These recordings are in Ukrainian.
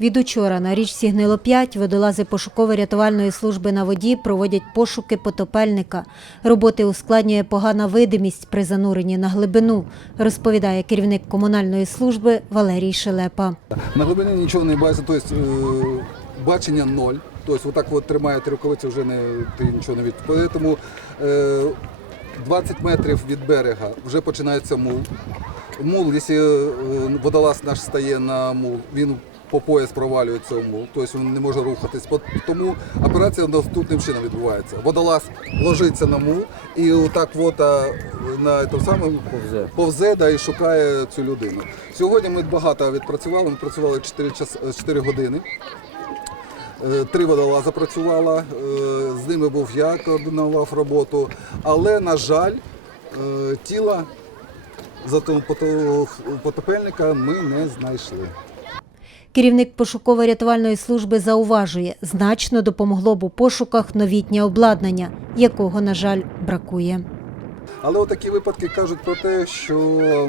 Від учора на річці Гнило 5 водолази пошуково-рятувальної служби на воді проводять пошуки потопельника. Роботи ускладнює погана видимість при зануренні на глибину, розповідає керівник комунальної служби Валерій Шелепа. На глибині нічого не бачиться, тобто е, бачення ноль. Тобто отак от тримаєте рукавиці, вже не, ти нічого не від. Тому е, 20 метрів від берега вже починається мул. Мул, якщо е, водолаз наш стає на мул, він по пояс провалюється мул, тобто він не може рухатись. Тому операція наступним чином відбувається. Водолаз ложиться на мул і отак от, на тому самому Повзе. повзе да, і шукає цю людину. Сьогодні ми багато відпрацювали, ми працювали 4, час, 4 години. Е, Три водолаза працювала, е, з ними був я, координував роботу, але, на жаль, е, тіла потопельника ми не знайшли. Керівник пошуково-рятувальної служби зауважує, значно допомогло б у пошуках новітнє обладнання, якого, на жаль, бракує. Але отакі випадки кажуть про те, що,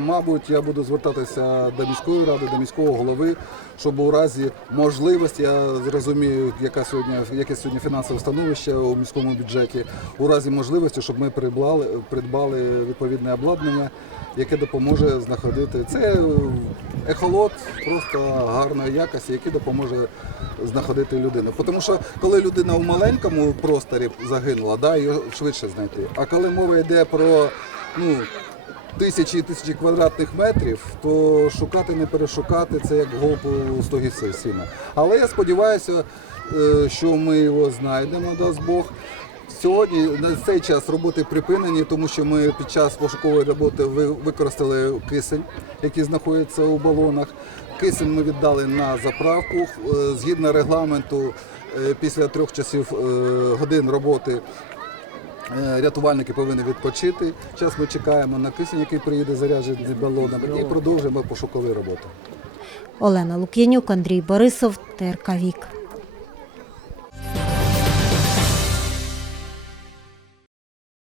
мабуть, я буду звертатися до міської ради, до міського голови, щоб у разі можливості, я зрозумію, яка сьогодні, яке сьогодні фінансове становище у міському бюджеті, у разі можливості, щоб ми придбали, придбали відповідне обладнання, яке допоможе знаходити. Це ехолот просто гарної якості, який допоможе знаходити людину. Тому що коли людина в маленькому просторі загинула, да, її швидше знайти. А коли мова йде про ну, тисячі і тисячі квадратних метрів, то шукати не перешукати це як голку у стогі сіна. Але я сподіваюся, е, що ми його знайдемо, дасть Бог. Сьогодні на цей час роботи припинені, тому що ми під час пошукової роботи ви- використали кисень, який знаходиться у балонах. Кисень ми віддали на заправку. Е, Згідно регламенту, е, після трьох часів е, годин роботи рятувальники повинні відпочити. Зараз ми чекаємо на кисень, який приїде заряджений балоном, і продовжуємо пошукові роботи. Олена Лук'янюк, Андрій Борисов, ТРК Вік.